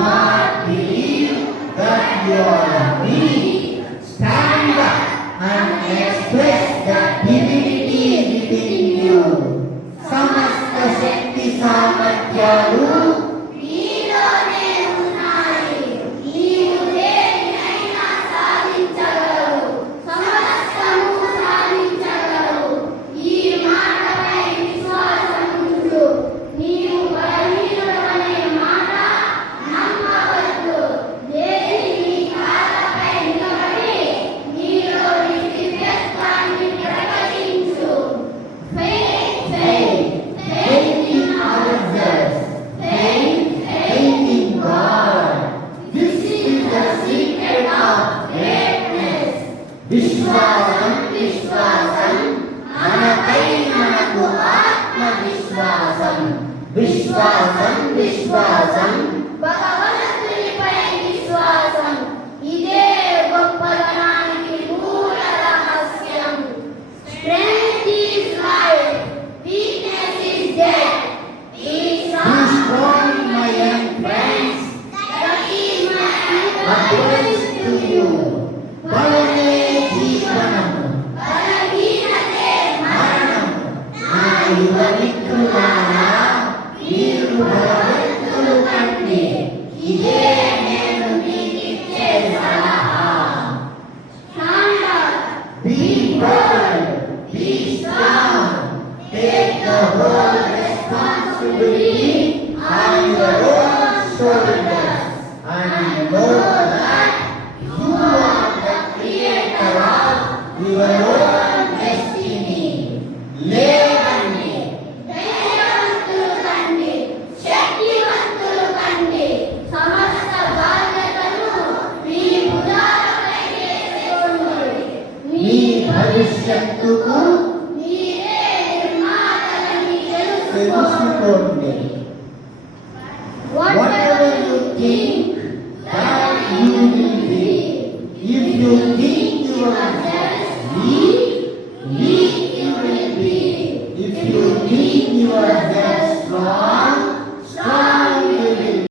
not believe that you are weak, stand up and express the divinity within you. సమస్త శక్తి సామర్థ్యాలు నీలోనే ఉన్నాయి. నీవు దేనినైనా సాధించగలవు, సమస్తము సాధించగలవు. ఈ మాటపై విశ్వాసం ఉంచు. నీవు బలహీనుడవనే మాట నమ్మవద్దు. దేని నీ కాళ్ళపై నిలబడి నీలోని దివ్యత్వాన్ని ప్రకటించు. Faith in ourselves, faith in God. This is the secret of greatness. విశ్వాసం విశ్వాసం మనపై మనకు ఆత్మవిశ్వాసం. విశ్వాసం విశ్వాసం భగవంతునిపై విశ్వాసం. ఇదే గొప్పదనానికి మూల రహస్యం. Strength is life, weakness is death. Be strong, my young friends. that is my Advice to you. బలమే జీవనము, బలహీనతే మరణము. నా యువ మిత్రులారా, మీరు బలవంతులు కండి. ఇదే నేను మీకిచ్చే సలహా. stand up. Be bold, be strong. Take the whole responsibility on your own shoulders and know that you are the creator of your own destiny. లేవండి, ధైర్యవంతులు కండి, శక్తివంతులు కండి. సమస్త బాధ్యతను మీ భుజాలపై వేసుకోండి. మీ భవిష్యత్తుకు మీరే నిర్మాతలని తెలుసుకోండి. తెలుసుకోండి. Whatever you think,